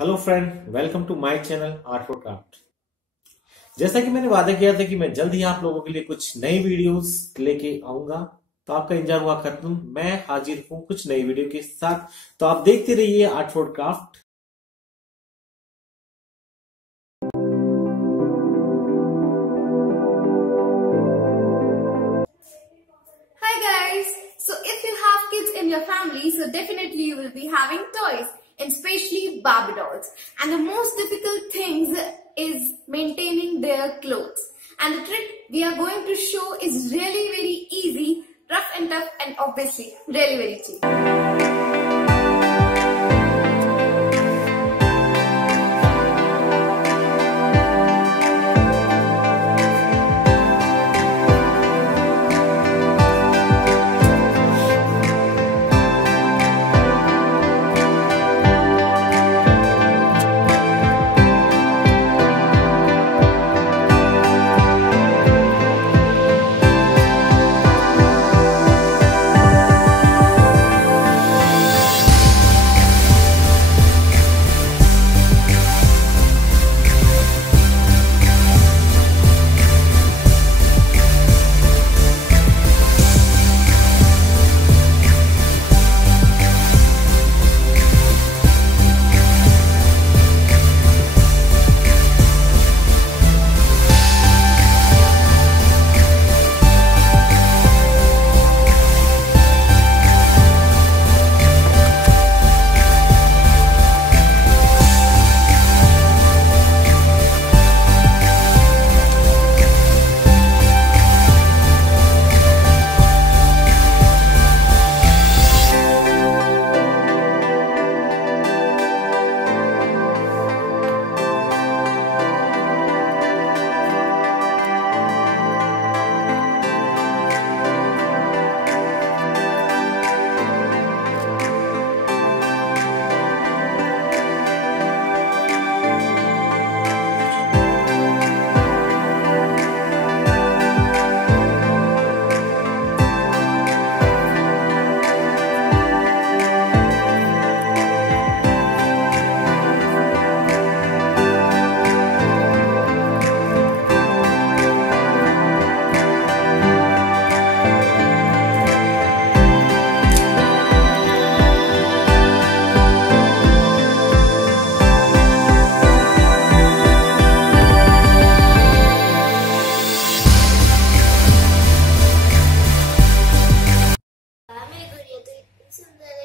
Hello friend, welcome to my channel Art4Craft। जैसा कि मैंने वादा किया था कि मैं जल्द ही आप लोगों के लिए कुछ नई वीडियोस लेके आऊंगा, तो आपका इंतजार हुआ खत्म। मैं हाजिर हूं कुछ नई वीडियो के साथ, तो आप देखते रहिए Art4Craft। Hi guys! So if you have kids in your family, so definitely you will be having toys, and especially Barbie dolls. And the most difficult things is maintaining their clothes. And the trick we are going to show is really very easy, rough and tough, and obviously really very cheap.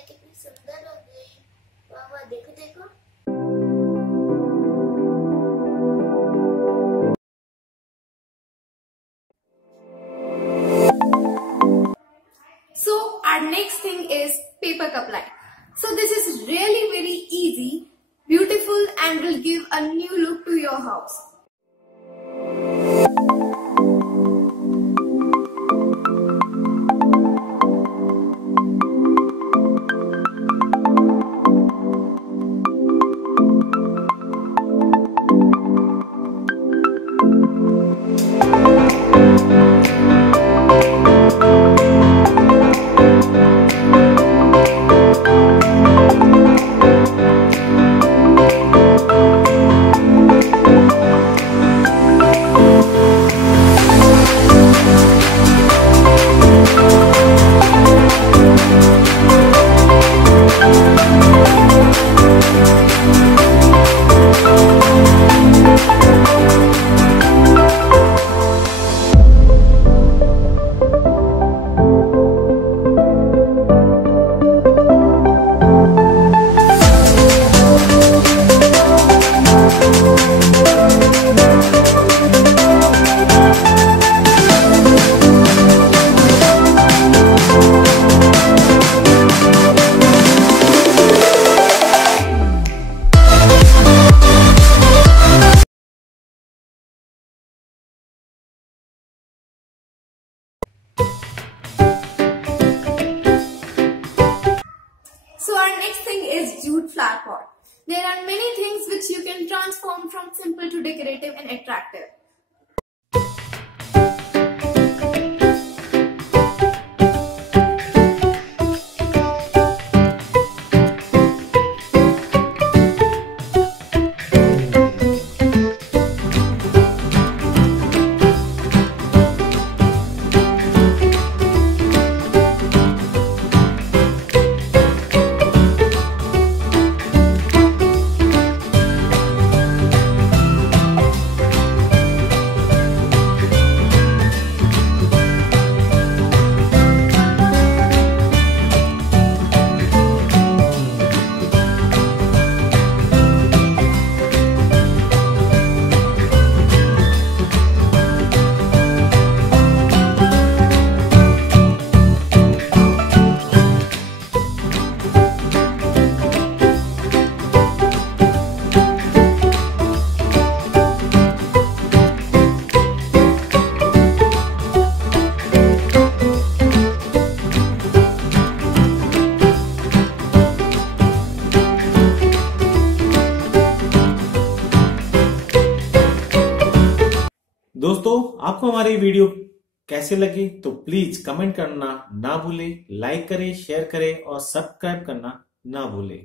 कितनी सुंदर हो गई। वाह वाह, देखो देखो। So our next thing is paper cup line. So this is really very easy, beautiful, and will give a new look to your house. So our next thing is jute flower pot. There are many things which you can transform from simple to decorative and attractive. आपको हमारी video कैसे लगी तो please comment करना ना भूले, like करें, share करें और सब्सक्राइब करना ना भूले।